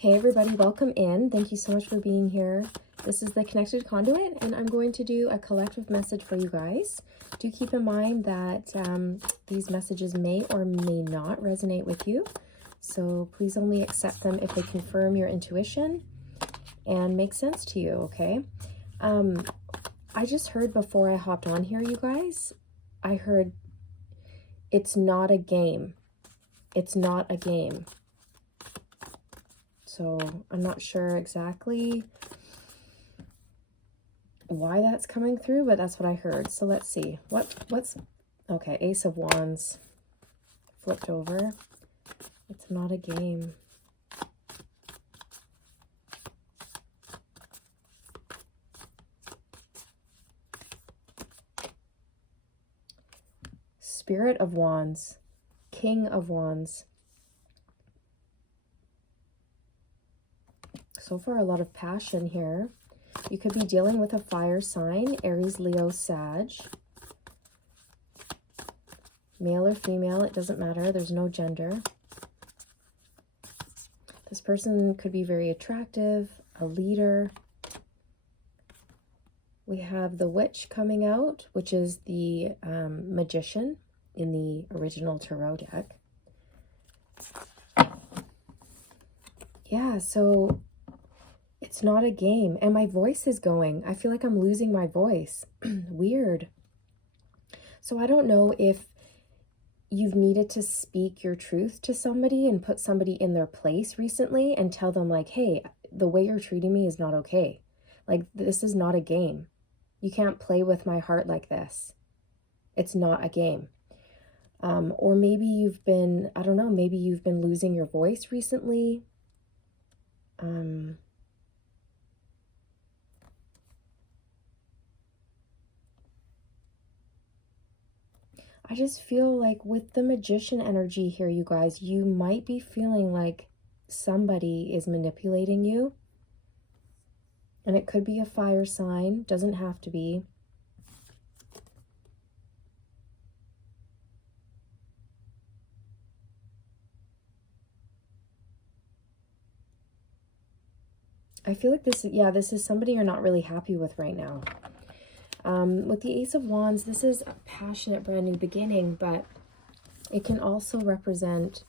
Hey everybody, welcome in. Thank you so much for being here. This is the Connected Conduit, and I'm going to do a collective message for you guys. Do keep in mind that these messages may or may not resonate with you, so please only accept them if they confirm your intuition and make sense to you, okay? I just heard before I hopped on here, you guys, I heard it's not a game. It's not a game. So I'm not sure exactly why that's coming through, but that's what I heard. So let's see. What's okay, Ace of Wands flipped over. It's not a game. Spirit of Wands, King of Wands. So far, a lot of passion here. You could be dealing with a fire sign, Aries, Leo, Sag. Male or female, it doesn't matter. There's no gender. This person could be very attractive, a leader. We have the Witch coming out, which is the Magician in the original Tarot deck. Yeah, so it's not a game. And my voice is going. I feel like I'm losing my voice. Weird. So I don't know if you've needed to speak your truth to somebody and put somebody in their place recently and tell them like, hey, the way you're treating me is not okay. Like, this is not a game. You can't play with my heart like this. It's not a game. Or maybe you've been, I don't know, maybe you've been losing your voice recently. I just feel like with the Magician energy here, you guys, you might be feeling like somebody is manipulating you. And it could be a fire sign, doesn't have to be. I feel like this is somebody you're not really happy with right now. With the Ace of Wands, this is a passionate, brand new beginning, but it can also represent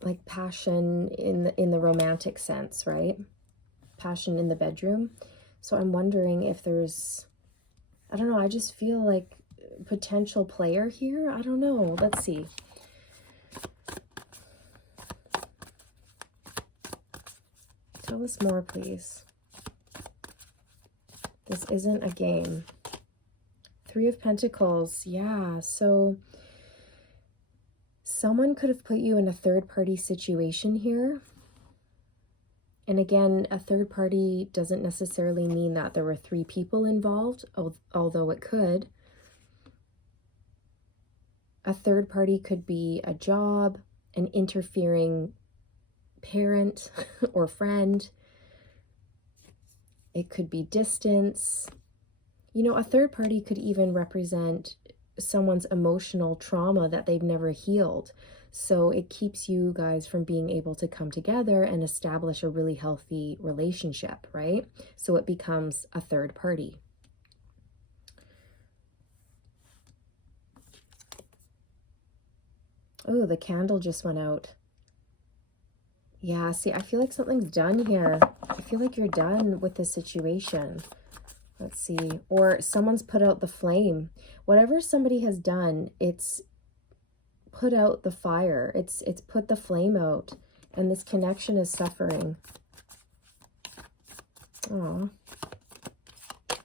like passion in the romantic sense, right? Passion in the bedroom. So I'm wondering if there's, I don't know, I just feel like potential player here. I don't know. Let's see. Tell us more, please. This isn't a game. Three of Pentacles. Yeah, so someone could have put you in a third-party situation here. And again, a third party doesn't necessarily mean that there were three people involved, although it could. A third party could be a job, an interfering parent or friend. It could be distance. You know, a third party could even represent someone's emotional trauma that they've never healed. So it keeps you guys from being able to come together and establish a really healthy relationship, right? So it becomes a third party. Oh, the candle just went out. Yeah, see, I feel like something's done here. I feel like you're done with this situation. Let's see. Or someone's put out the flame. Whatever somebody has done, it's put out the fire. It's put the flame out. And this connection is suffering. Oh,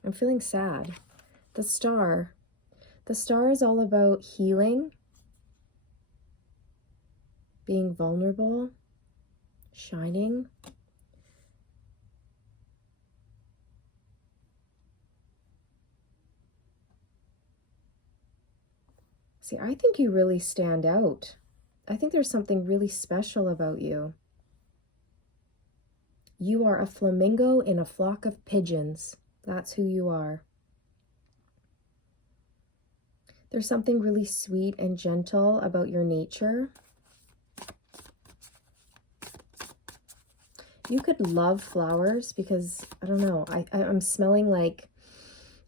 I'm feeling sad. The star. The star is all about healing, being vulnerable, shining. See, I think you really stand out. I think there's something really special about you. You are a flamingo in a flock of pigeons. That's who you are. There's something really sweet and gentle about your nature. You could love flowers because, I don't know, I'm smelling like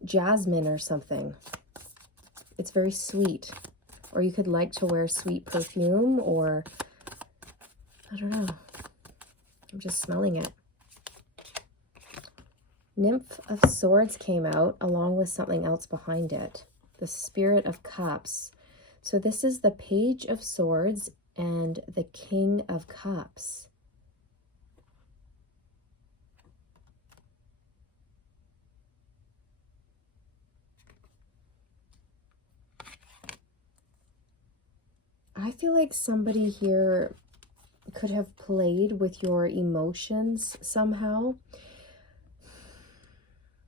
jasmine or something. It's very sweet. Or you could like to wear sweet perfume, or I don't know. I'm just smelling it. Nymph of Swords came out along with something else behind it. The Spirit of Cups. So this is the Page of Swords and the King of Cups. I feel like somebody here could have played with your emotions somehow.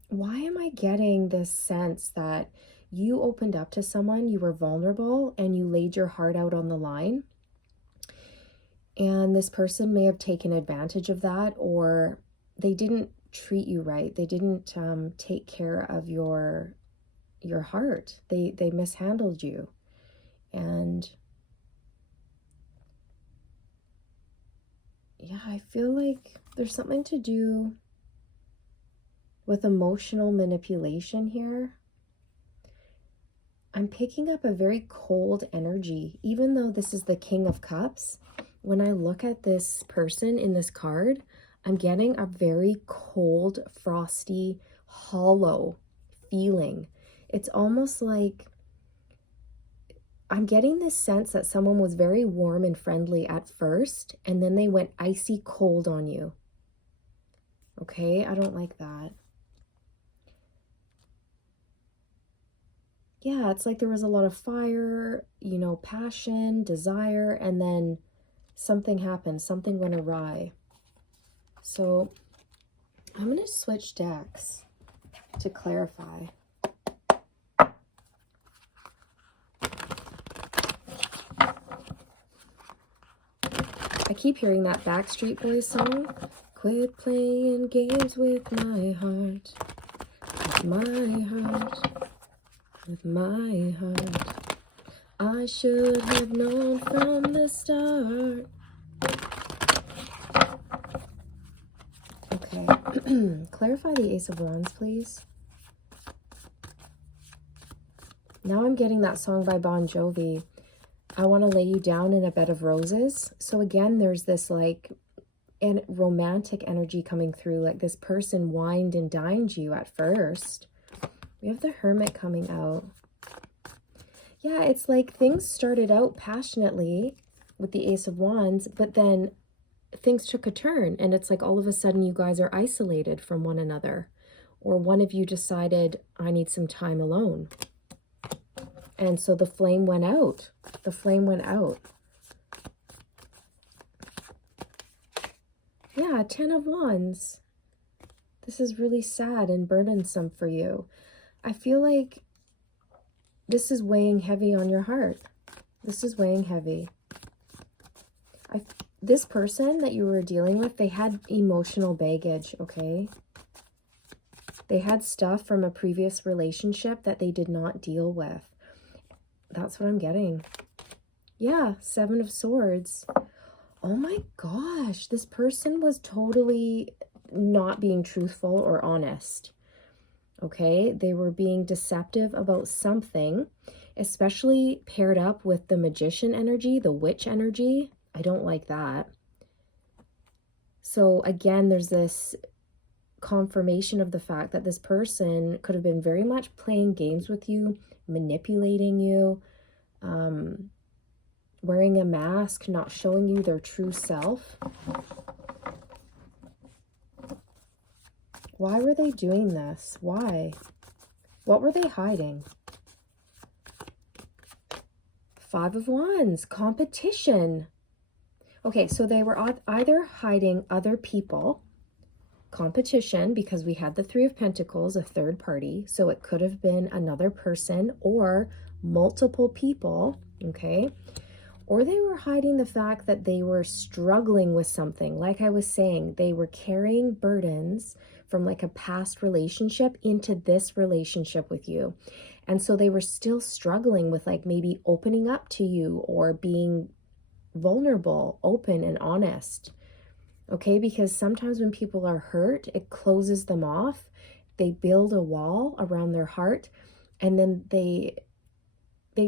Why am I getting this sense that you opened up to someone, you were vulnerable, and you laid your heart out on the line? And this person may have taken advantage of that, or they didn't treat you right. They didn't take care of your heart. They mishandled you. And yeah, I feel like there's something to do with emotional manipulation here. I'm picking up a very cold energy, even though this is the King of Cups. When I look at this person in this card, I'm getting a very cold, frosty, hollow feeling. It's almost like I'm getting this sense that someone was very warm and friendly at first, and then they went icy cold on you. Okay, I don't like that. Yeah, it's like there was a lot of fire, you know, passion, desire, and then something happened, something went awry. So I'm going to switch decks to clarify. I keep hearing that Backstreet Boys song. Quit playing games with my heart, with my heart, with my heart. I should have known from the start. Okay, clarify the Ace of Wands, please. Now I'm getting that song by Bon Jovi. I want to lay you down in a bed of roses. So again, there's this like romantic energy coming through, like this person wined and dined you at first. We have the Hermit coming out. Yeah, it's like things started out passionately with the Ace of Wands, but then things took a turn, and it's like all of a sudden you guys are isolated from one another, or one of you decided, I need some time alone. And so the flame went out. The flame went out. Yeah, 10 of Wands. This is really sad and burdensome for you. I feel like this is weighing heavy on your heart. This is weighing heavy. This person that you were dealing with, they had emotional baggage, okay? They had stuff from a previous relationship that they did not deal with. That's what I'm getting. Yeah, 7 of Swords. Oh my gosh, this person was totally not being truthful or honest. Okay, they were being deceptive about something, especially paired up with the Magician energy, the Witch energy. I don't like that. So again, there's this confirmation of the fact that this person could have been very much playing games with you, manipulating you, wearing a mask, not showing you their true self. Why were they doing this? Why? What were they hiding? 5 of Wands, competition. Okay, so they were either hiding other people, competition, because we had the 3 of Pentacles, a third party, so it could have been another person or multiple people, okay? Or they were hiding the fact that they were struggling with something. Like I was saying, they were carrying burdens from like a past relationship into this relationship with you. And so they were still struggling with like maybe opening up to you or being vulnerable, open, and honest. Okay, because sometimes when people are hurt, it closes them off. They build a wall around their heart, and then they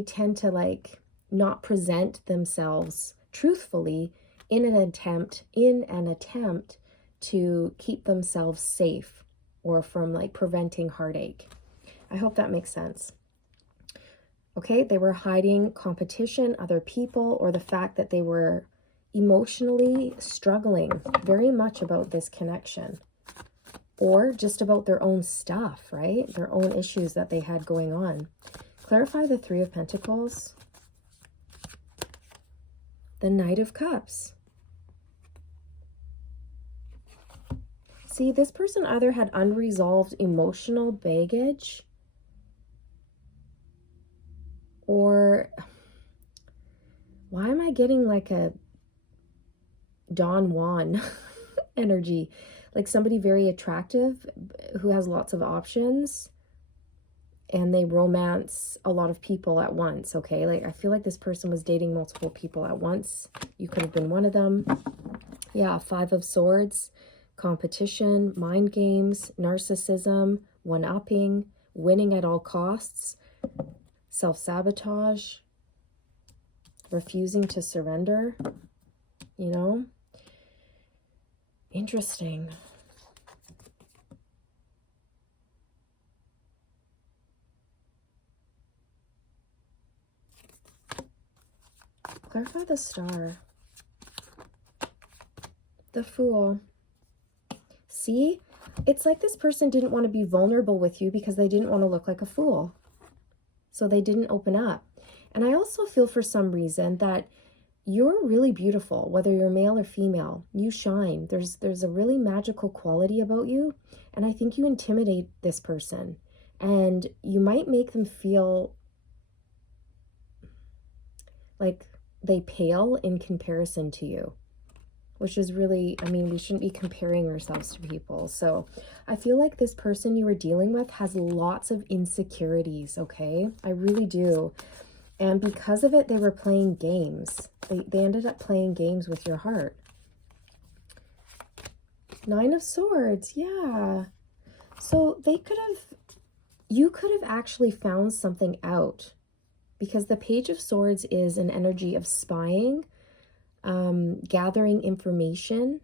tend to like not present themselves truthfully in an attempt to keep themselves safe or from like preventing heartache. I hope that makes sense. Okay, they were hiding competition, other people, or the fact that they were emotionally struggling very much about this connection, or just about their own stuff, right? Their own issues that they had going on. Clarify the Three of Pentacles. The Knight of Cups. See, this person either had unresolved emotional baggage, or why am I getting like a Don Juan energy? Like somebody very attractive who has lots of options and they romance a lot of people at once, okay? Like I feel like this person was dating multiple people at once. You could have been one of them. Yeah, Five of Swords, competition, mind games, narcissism, one-upping, winning at all costs, self-sabotage, refusing to surrender, you know? Interesting. Clarify the Star. The Fool. See? It's like this person didn't want to be vulnerable with you because they didn't want to look like a fool. So they didn't open up. And I also feel for some reason that you're really beautiful, whether you're male or female. You shine. There's a really magical quality about you. And I think you intimidate this person. And you might make them feel like they pale in comparison to you, which is really, I mean, we shouldn't be comparing ourselves to people. So I feel like this person you were dealing with has lots of insecurities, okay? I really do. And because of it, they were playing games. They ended up playing games with your heart. Nine of Swords, yeah. So you could have actually found something out, because the Page of Swords is an energy of spying, gathering information,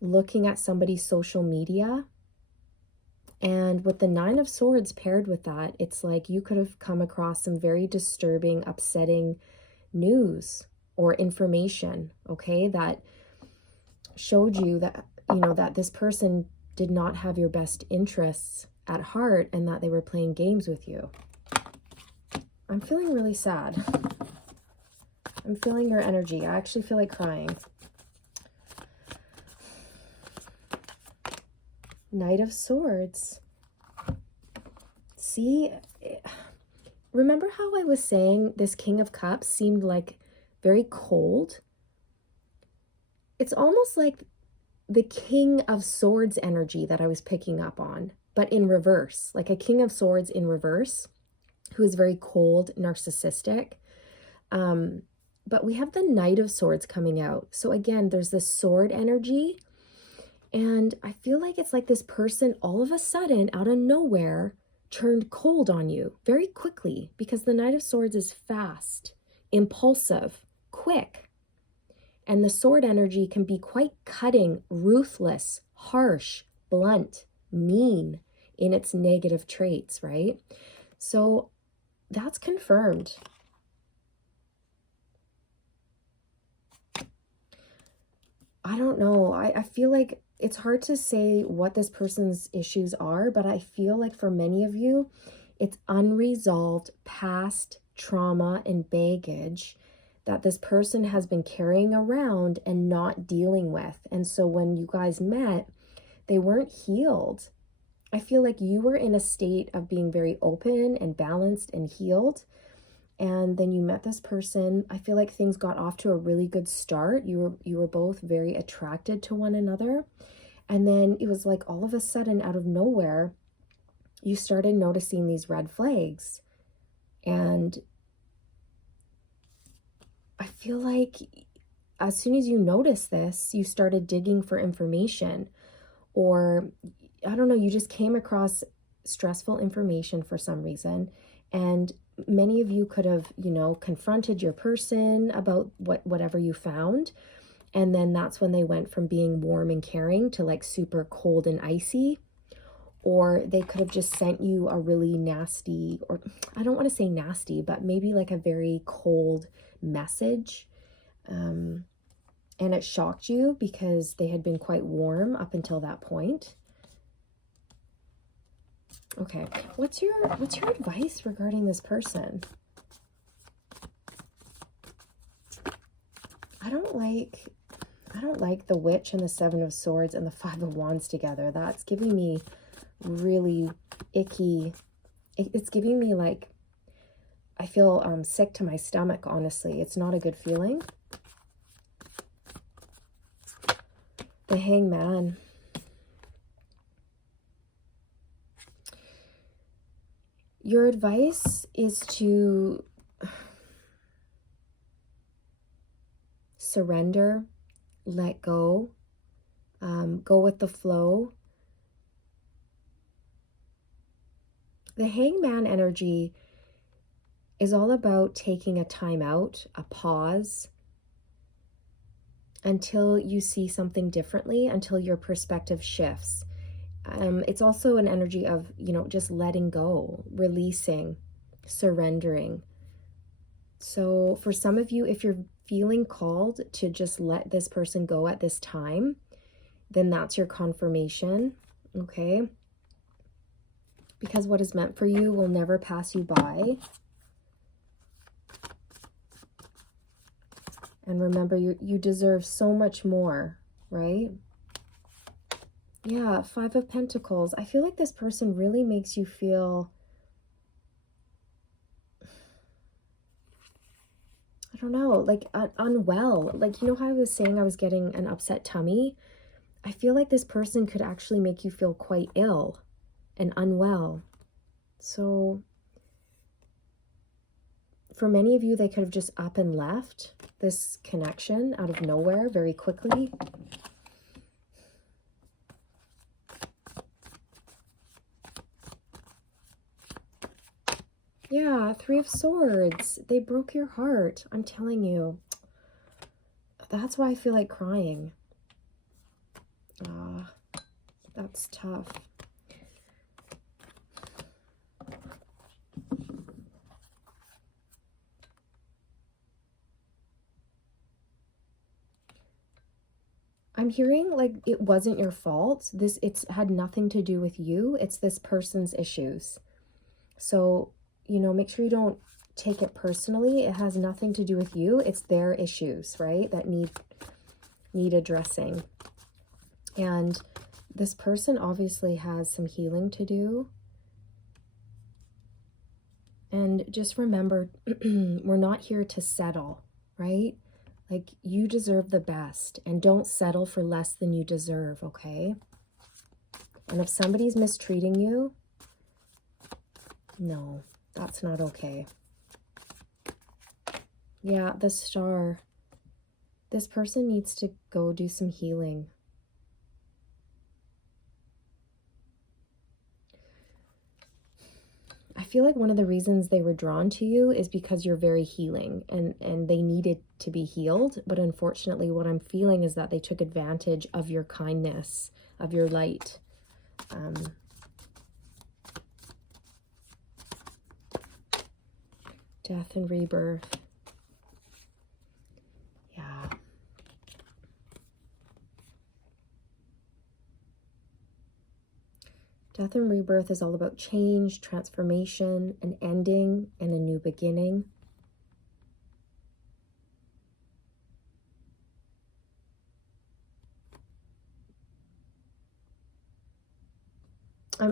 looking at somebody's social media. And with the Nine of Swords paired with that, it's like you could have come across some very disturbing, upsetting news or information, okay, that showed you that, you know, that this person did not have your best interests at heart and that they were playing games with you. I'm feeling really sad. I'm feeling your energy. I actually feel like crying. Knight of Swords. See, remember how I was saying this King of Cups seemed like very cold? It's almost like the King of Swords energy that I was picking up on, but in reverse, like a King of Swords in reverse, who is very cold, narcissistic. But we have the Knight of Swords coming out. So again, there's this sword energy. And I feel like it's like this person all of a sudden, out of nowhere, turned cold on you very quickly, because the Knight of Swords is fast, impulsive, quick. And the sword energy can be quite cutting, ruthless, harsh, blunt, mean in its negative traits, right? So that's confirmed. I don't know. I feel like it's hard to say what this person's issues are, but I feel like for many of you, it's unresolved past trauma and baggage that this person has been carrying around and not dealing with. And so when you guys met, they weren't healed. I feel like you were in a state of being very open and balanced and healed. And then you met this person. I feel like things got off to a really good start. You were both very attracted to one another. And then it was like all of a sudden, out of nowhere, you started noticing these red flags. And I feel like as soon as you noticed this, you started digging for information, or I don't know, you just came across stressful information for some reason. And many of you could have, you know, confronted your person about whatever you found. And then that's when they went from being warm and caring to like super cold and icy. Or they could have just sent you a really nasty, or I don't want to say nasty, but maybe like a very cold message. And it shocked you because they had been quite warm up until that point. Okay, what's your advice regarding this person? I don't like the Witch and the Seven of Swords and the Five of Wands together. That's giving me really icky. It's giving me like, I feel sick to my stomach, honestly. It's not a good feeling. The Hangman. Your advice is to surrender, let go, go with the flow. The Hangman energy is all about taking a time out, a pause, until you see something differently, until your perspective shifts. It's also an energy of, you know, just letting go, releasing, surrendering. So for some of you, if you're feeling called to just let this person go at this time, then that's your confirmation, okay? Because what is meant for you will never pass you by. And remember, you deserve so much more, right? Yeah, Five of Pentacles. I feel like this person really makes you feel, I don't know, like unwell. Like, you know how I was saying I was getting an upset tummy? I feel like this person could actually make you feel quite ill and unwell. So for many of you, they could have just up and left this connection out of nowhere very quickly. Yeah, Three of Swords. They broke your heart. I'm telling you. That's why I feel like crying. That's tough. I'm hearing like it wasn't your fault. It's had nothing to do with you. It's this person's issues. So, you know, make sure you don't take it personally. It has nothing to do with you. It's their issues, right? That need addressing. And this person obviously has some healing to do. And just remember, we're not here to settle, right? Like, you deserve the best, and don't settle for less than you deserve, okay? And if somebody's mistreating you, no, that's not okay. Yeah, the Star. This person needs to go do some healing. I feel like one of the reasons they were drawn to you is because you're very healing, and they needed to be healed. But unfortunately, what I'm feeling is that they took advantage of your kindness, of your light. Death and rebirth. Yeah. Death and rebirth is all about change, transformation, an ending, and a new beginning.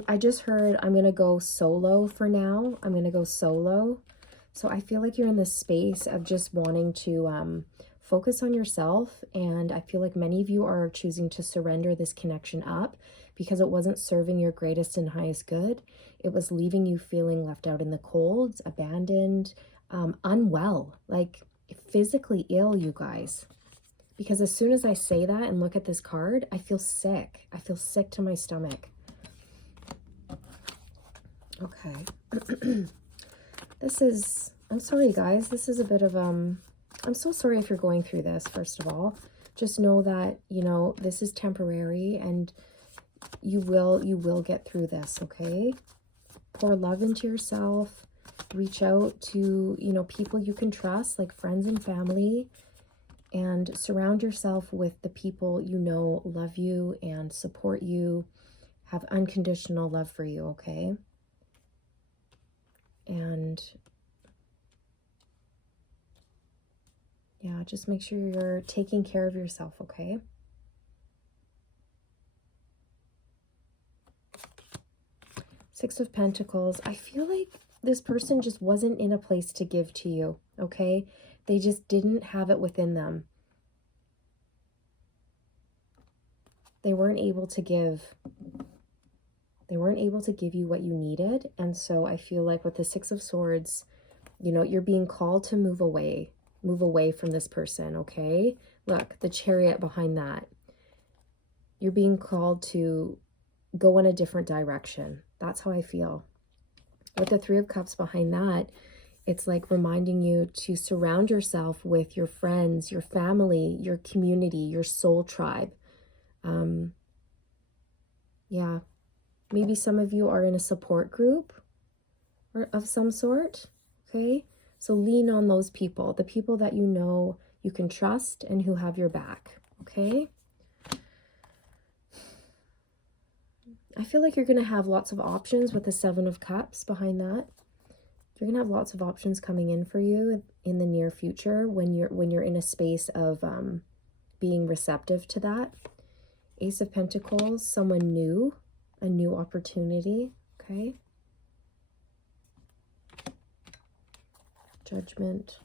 I just heard I'm going to go solo for now. I'm going to go solo. So I feel like you're in this space of just wanting to focus on yourself. And I feel like many of you are choosing to surrender this connection up because it wasn't serving your greatest and highest good. It was leaving you feeling left out in the cold, abandoned, unwell, like physically ill, you guys. Because as soon as I say that and look at this card, I feel sick. I feel sick to my stomach. Okay. This is, I'm sorry guys, this is a bit of, I'm so sorry if you're going through this, first of all. Just know that, you know, this is temporary and you will get through this, okay? Pour love into yourself. Reach out to, you know, people you can trust, like friends and family, and surround yourself with the people you know love you and support you, have unconditional love for you, okay? And yeah, just make sure you're taking care of yourself, okay? Six of Pentacles. I feel like this person just wasn't in a place to give to you, okay? They just didn't have it within them. They weren't able to give. They weren't able to give you what you needed. And so I feel like with the Six of Swords, you know, you're being called to move away from this person, okay? Look, the Chariot behind that. You're being called to go in a different direction. That's how I feel. With the Three of Cups behind that, it's like reminding you to surround yourself with your friends, your family, your community, your soul tribe. Yeah, maybe some of you are in a support group or of some sort, okay? So lean on those people, the people that you know you can trust and who have your back, okay? I feel like you're going to have lots of options with the Seven of Cups behind that. You're going to have lots of options coming in for you in the near future when you're in a space of being receptive to that. Ace of Pentacles, someone new, a new opportunity, okay? Judgment.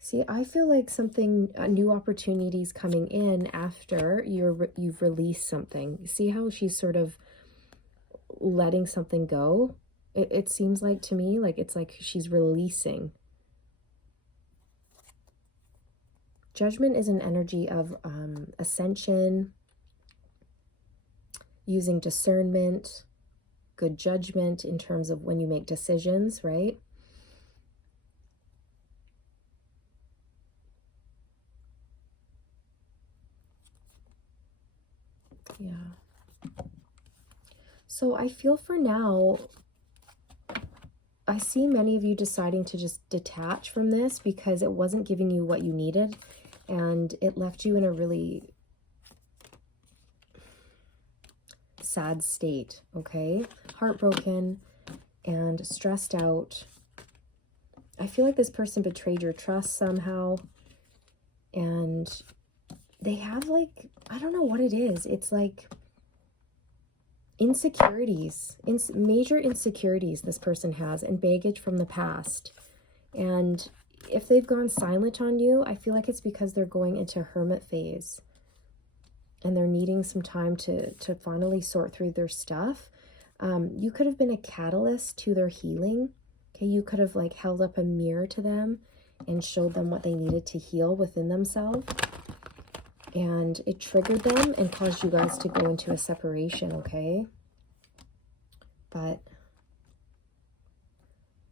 See, I feel like something, a new opportunities coming in after you've released something. See how she's sort of letting something go? It seems like to me, like it's like she's releasing. Judgment is an energy of ascension, using discernment, good judgment in terms of when you make decisions, right? Yeah. So I feel for now, I see many of you deciding to just detach from this because it wasn't giving you what you needed and it left you in a really sad state, okay? Heartbroken and stressed out. I feel like this person betrayed your trust somehow and they have like, I don't know what it is. It's like insecurities, major insecurities this person has and baggage from the past. And if they've gone silent on you, I feel like it's because they're going into hermit phase and they're needing some time to finally sort through their stuff. You could have been a catalyst to their healing. Okay, you could have like held up a mirror to them and showed them what they needed to heal within themselves. And it triggered them and caused you guys to go into a separation, okay? But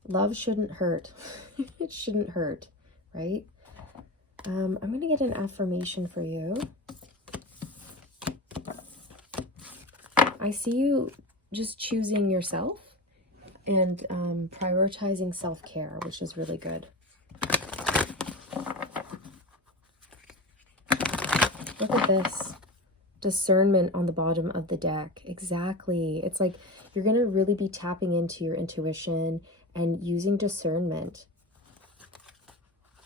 love shouldn't hurt. It shouldn't hurt, right? I'm going to get an affirmation for you. I see you just choosing yourself and prioritizing self-care, which is really good. Look at this. Discernment on the bottom of the deck. Exactly. It's like you're going to really be tapping into your intuition and using discernment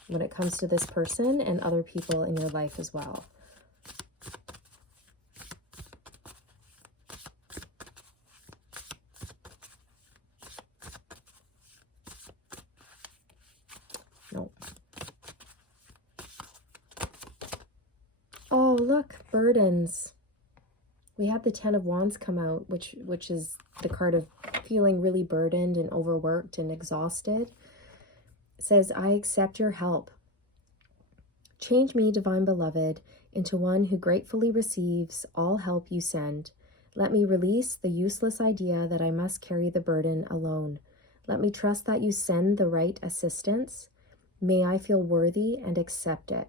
when it comes to this person and other people in your life as well. No. Oh, look, burdens. We had the Ten of Wands come out, which is the card of feeling really burdened and overworked and exhausted. It says, I accept your help. Change me, divine beloved, into one who gratefully receives all help you send. Let me release the useless idea that I must carry the burden alone. Let me trust that you send the right assistance. May I feel worthy and accept it.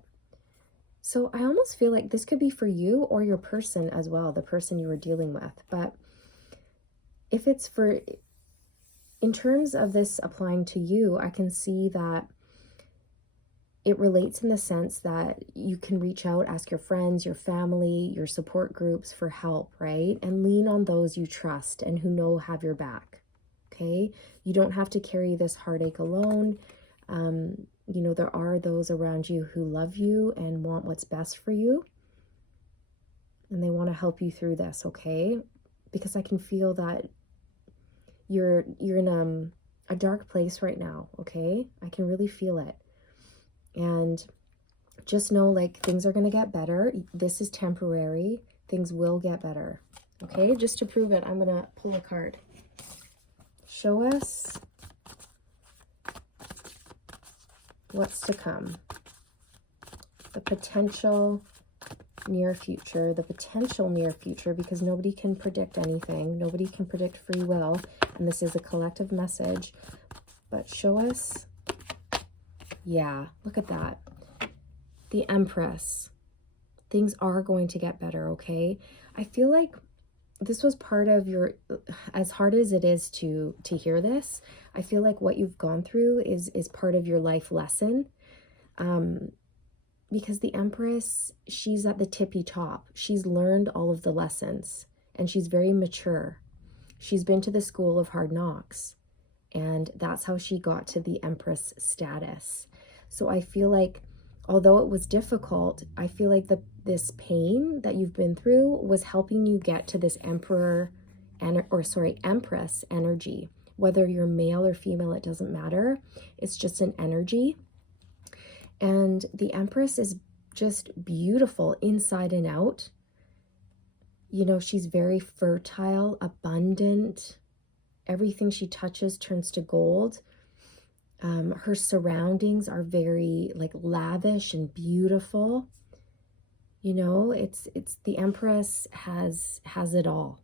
So I almost feel like this could be for you or your person as well, the person you were dealing with. But if it's for, in terms of this applying to you, I can see that it relates in the sense that you can reach out, ask your friends, your family, your support groups for help, right? And lean on those you trust and who know have your back, okay? You don't have to carry this heartache alone. You know, there are those around you who love you and want what's best for you. And they want to help you through this, okay? Because I can feel that you're in a dark place right now, okay? I can really feel it. And just know, like, things are going to get better. This is temporary. Things will get better. Okay, just to prove it, I'm going to pull a card. Show us what's to come. The potential near future. The potential near future, because nobody can predict anything. Nobody can predict free will. And this is a collective message. But show us. Yeah, look at that. The Empress. Things are going to get better, okay? I feel like this was part of your, as hard as it is to hear this, I feel like what you've gone through is part of your life lesson. Because the Empress, she's at the tippy top. She's learned all of the lessons and she's very mature. She's been to the school of hard knocks, and that's how she got to the Empress status. So I feel like, although it was difficult, I feel like this pain that you've been through was helping you get to this Empress energy. Whether you're male or female, it doesn't matter. It's just an energy. And the Empress is just beautiful inside and out. You know, she's very fertile, abundant. Everything she touches turns to gold. Her surroundings are very like lavish and beautiful. You know, it's the Empress has it all.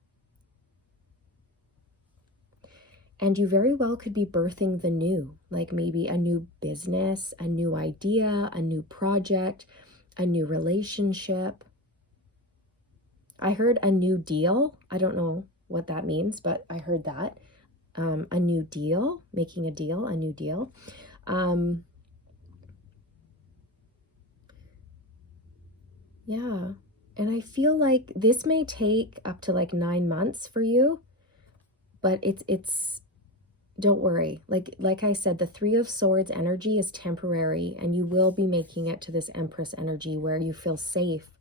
And you very well could be birthing the new, like maybe a new business, a new idea, a new project, a new relationship. I heard a new deal. I don't know what that means, but I heard that. A new deal, making a deal, a new deal. Yeah. And I feel like this may take up to like 9 months for you, but it's don't worry. Like I said, the Three of Swords energy is temporary, and you will be making it to this Empress energy where you feel safe.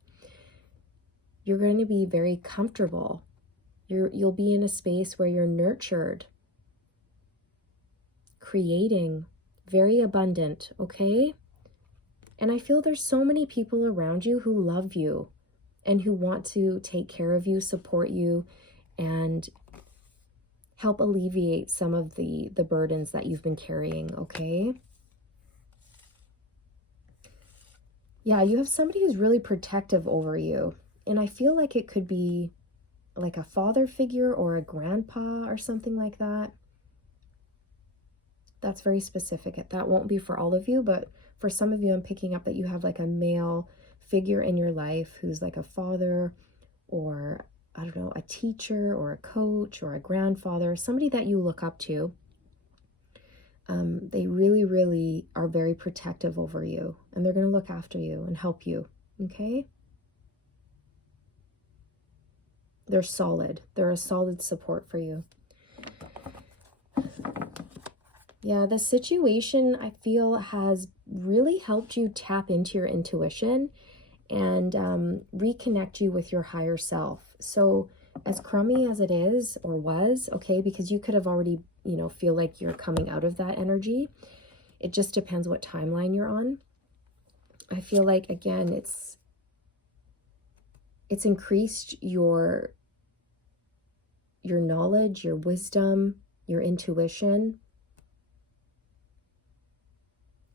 You're going to be very comfortable. You'll be in a space where you're nurtured, creating, very abundant, okay? And I feel there's so many people around you who love you and who want to take care of you, support you, and help alleviate some of the burdens that you've been carrying, okay? Yeah, you have somebody who's really protective over you. And I feel like it could be like a father figure or a grandpa or something like that. That's very specific. That won't be for all of you, but for some of you, I'm picking up that you have like a male figure in your life who's like a father or, I don't know, a teacher or a coach or a grandfather, somebody that you look up to. They really, really are very protective over you, and they're going to look after you and help you, okay? They're solid. They're a solid support for you. Yeah, the situation, I feel, has really helped you tap into your intuition and reconnect you with your higher self. So as crummy as it is or was, okay, because you could have already, you know, feel like you're coming out of that energy. It just depends what timeline you're on. I feel like, again, it's It's increased your knowledge, your wisdom, your intuition.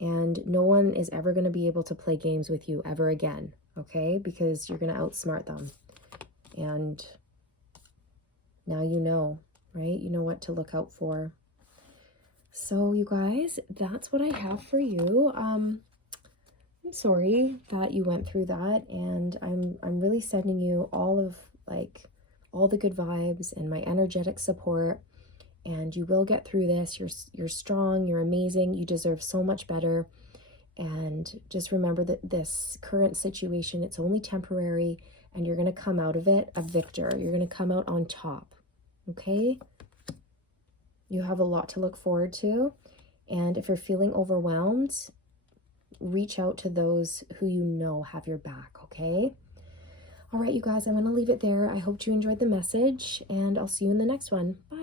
And no one is ever going to be able to play games with you ever again, okay? Because you're going to outsmart them. And now you know, right? You know what to look out for. So you guys, that's what I have for you. I'm sorry that you went through that, and I'm really sending you all of all the good vibes and my energetic support. And you will get through this. You're strong, you're amazing, you deserve so much better. And just remember that this current situation, it's only temporary, and you're going to come out of it a victor. You're going to come out on top. Okay? You have a lot to look forward to. And if you're feeling overwhelmed, reach out to those who you know have your back, okay? All right, you guys, I'm going to leave it there. I hope you enjoyed the message, and I'll see you in the next one. Bye.